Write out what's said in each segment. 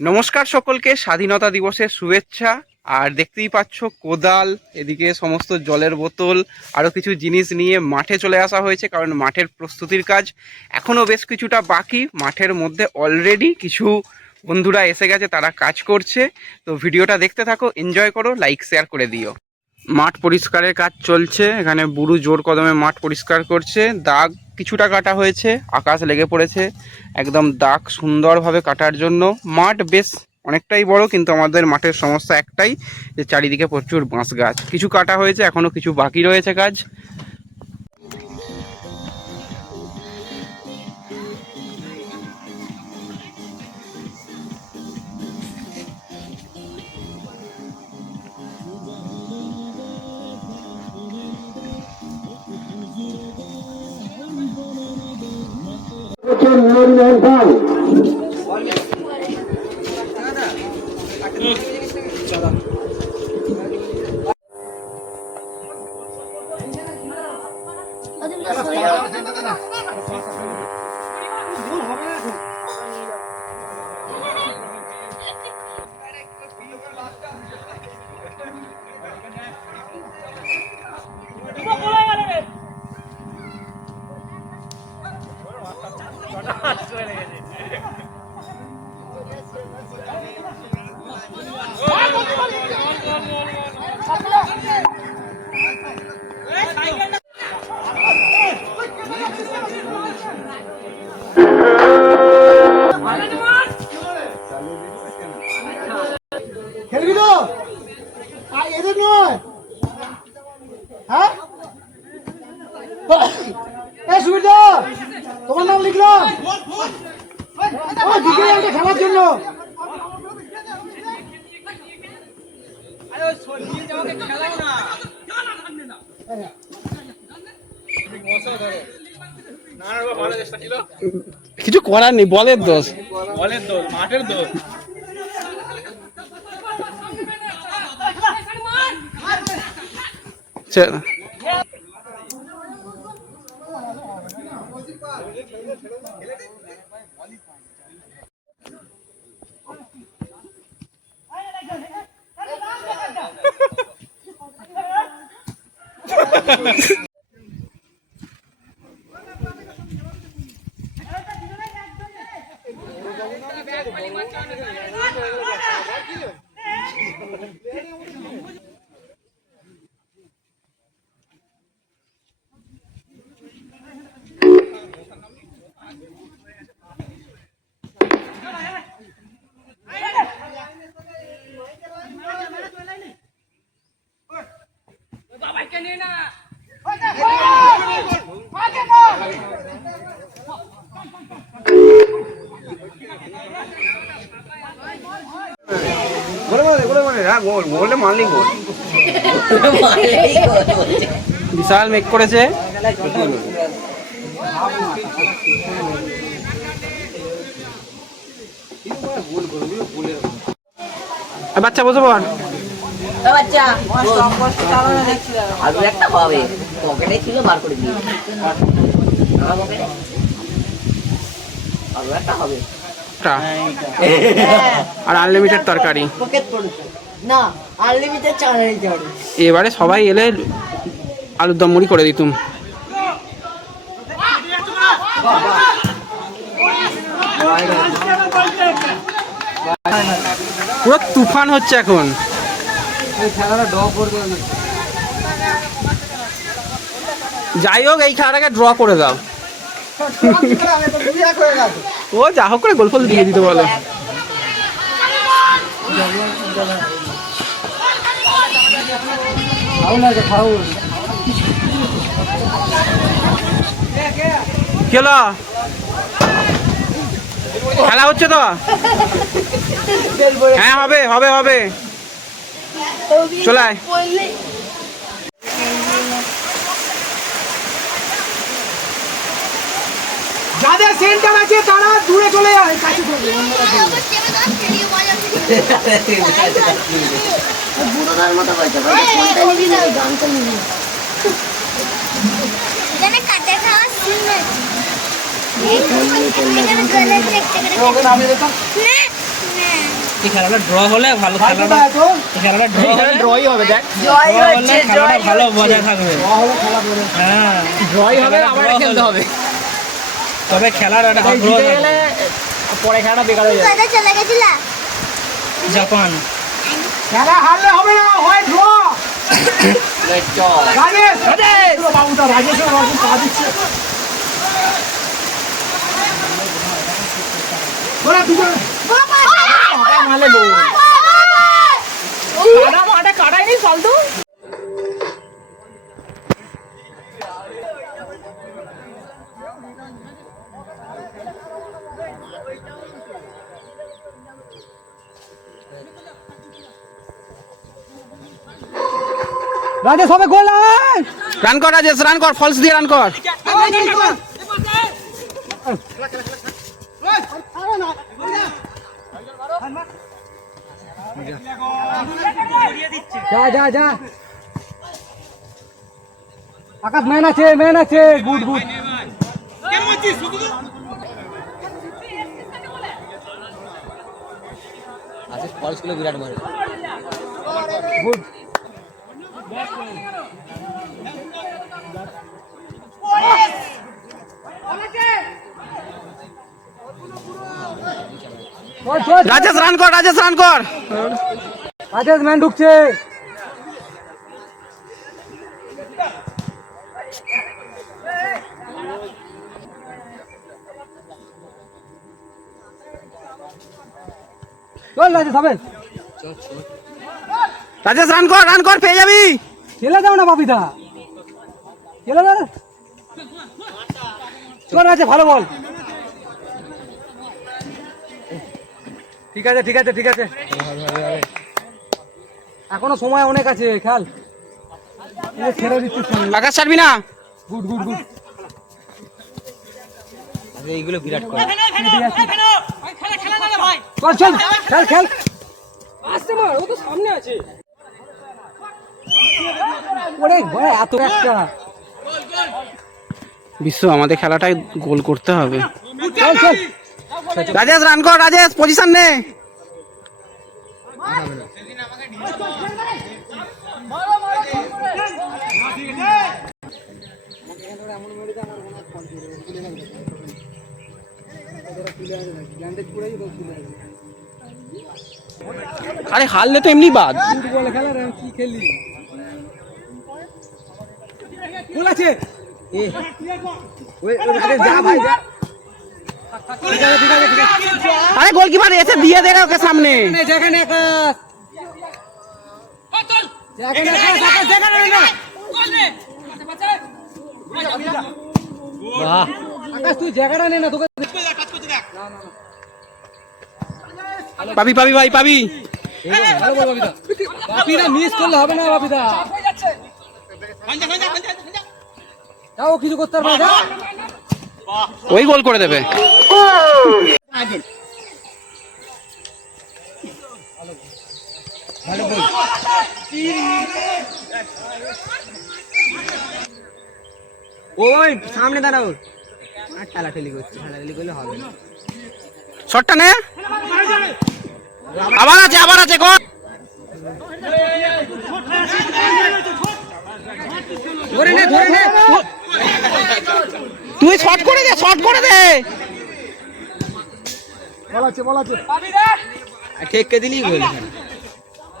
নমস্কার সকলকে, স্বাধীনতা দিবসের শুভেচ্ছা। আর দেখতেই পাচ্ছ কোদাল, এদিকে সমস্ত জলের বোতল, আরও কিছু জিনিস নিয়ে মাঠে চলে আসা হয়েছে, কারণ মাঠের প্রস্তুতির কাজ এখনও বেশ কিছুটা বাকি। মাঠের মধ্যে অলরেডি কিছু বন্ধুরা এসে গেছে, তারা কাজ করছে। তো ভিডিওটা দেখতে থাকো, এনজয় করো, লাইক শেয়ার করে দিও। মাঠ পরিষ্কারের কাজ চলছে, এখানে বুড়ো জোর কদমে মাঠ পরিষ্কার করছে। দাগ কিছুটা কাটা হয়েছে, আকাশ লেগে পড়েছে একদম দাগ সুন্দরভাবে কাটার জন্য। মাঠ বেশ অনেকটাই বড়, কিন্তু আমাদের মাঠের সমস্যা একটাই যে চারিদিকে প্রচুর বাঁশ গাছ। কিছু কাটা হয়েছে, এখনো কিছু বাকি রয়েছে কাজ। খেলবি তো এদের নয়। হ্যাঁ সুবিধা, তোমার নাম লিখলাম খেলার জন্য। কিছু করার নেই, বলের দোষ, মাঠের দোষ। বিশাল মেক করেছে। বাচ্চা বসে পড়। আলু একটা পাবে, পকেটে ছিল বার করে দিয়ে। আলু একটা হবে আর আনলিমিটেড তরকারি। না, আনলিমিটেড চানাই যাবে। এবারে সবাই এলে আলুর দম মুড়ি করে দিতুম। পুরো তুফান হচ্ছে এখন। যাই হোক, এই খেলাটাকে ড্র করে দাও। ও যা হোক করে গোল ফল দিয়ে দিতে বলে। কি হলো? খেলা হচ্ছে তো? হ্যাঁ, হবে হবে হবে, চলে আয়। যাদের সেন্টার আছে তারা দূরে চলে যায়, কাছে চলে বুড়োদের মতো বলছে, ফোনটা নিবি না, গানটা নিবি না। এখানে কাঁচা খাওয়া শুনে এখানে গলে দেখতে না না এই খেলাটা ড্র হলে ভালো, খেলাটা এই খেলাটা ড্র হলে ড্রই হবে দেখ, জয় হচ্ছে খেলাটা ভালো বজায় থাকবে। হ্যাঁ ড্রই হবে, আবার খেলতে হবে। তবে খেলার একটা আগ্রহ থাকবে। পরে খেলাটা বেকার হয়ে যাবে। কোথায় চলে গেছিলা? জাপান খেলা হারলে হবে না, হয় ড্র। রাজেশ, বাবুটা রাজেশ পা দিচ্ছে। ওরা দুজন মারলে লোক। কাটা মাঠে কাটায়নি ফালতু। রাজেশ হবে গোল। রান কর রাজেশ, রান কর, ফলস দিয়ে রান কর। যা যা যা, আকাশ ম্যান আছে, ম্যান আছে, গুড গুড। আজকে ফলস গুলো বিরাট মারে। গুড। রাজেশ রান কর, রাজেশ রান কর। রাজেশ ম্যান ঢুকছে। চল রাজেশ হবে। রাজেশ রান কর, পেয়ে যাবি। খেলে দাও না বাপিদা, খেলে দাও। চল আছে, ভালো বল। ঠিক আছে ঠিক আছে ঠিক আছে, এখনো সময় অনেক আছে, খেল। ছেড়ে দিচ্ছিস। আকাশ ছাড়বি না। Good good good. এইগুলো বিরাট করে। চল চল, খেল খেল। আসতে মার, ও তো সামনে আছে। ওরে ভাই এত একটা। বিশ্ব, আমাদের খেলাটাই গোল করতে হবে। চল চল। রাজেশ রান কর, রাজেশ পজিশন নে। আরে হারলে তো এমনি বাদ। ফুটবল খেলার কি খেলি? গোল আছে। যা ভাই যা। ঠিক আছে ঠিক আছে ঠিক আছে। আরে গোলকিপার এসে দিয়ে দেবে ওকে সামনে। যেখানে আকাশ, যেখানে আকাশ, যেখানে না বাহ, আকাশ, তুই জায়গাটা নে না, তোকে পাবি পাবি ভাই পাবি। ভালো বল বাপিদা। বাপিদা মিস করলে হবে না বাপিদা। যাও, কিছু করতে পারবে না। ওই গোল করে দেবে। ওই সামনে দাঁড়াও। আর ঠেলাঠেলি করছে, ঠেলাঠেলি করলে হবে না। শটটা নে। আবার আছে গোল। ধরে নে ধরে নে। তুই শট করে দে, শট করে দে। বল আছে বল আছে। ঠেককে দিলি গোল।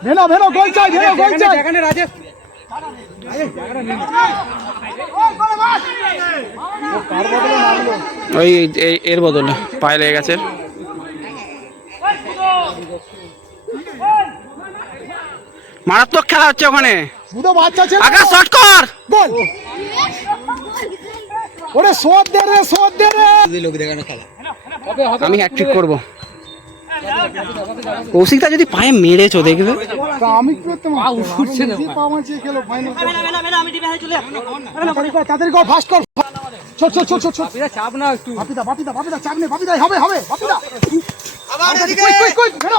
ভেলো ভেলো, গোল চাই, ভেলো গোল চাই। যেখানে রাজেশ, ওই এর বদলে পায়ে লেগে গেছে। মারাত্মক খেলা হচ্ছে ওখানে। দুটো বাচ্চা ছেলে। আকাশ শট কর। বল। ওরে শট দে রে, শট দে রে। লোক দেখানো খেলা। আমি হ্যাটট্রিক করব। কৌশিকদা যদি পায়ে মেরেছো দেখবে। আমি কি করতে পারবো? উঠছে না, পা মারছে খেলো ফাইনাল। তাড়াতাড়ি কর, ফাস্ট কর। ছোট ছোট ছোট ছোট। বাপিদা চাপ না একটু। বাপিদা বাপিদা বাপিদা চাপ নে, বাপিদা হবে হবে বাপিদা। আবার এদিকে কই কই বেরো।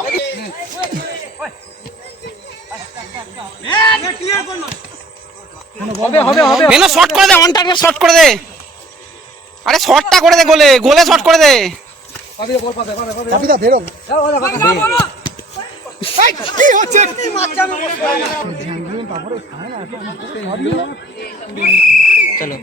হবে হবে হবে। বেনো শট করে দে, অন টার্গেট শট করে দে। আরে শটটা করে দে, গোলে গোলে শট করে দে। বাপিদা বল পাবে, বাপিদা বেরো। যাও বাপিদা। কি হচ্ছে চলো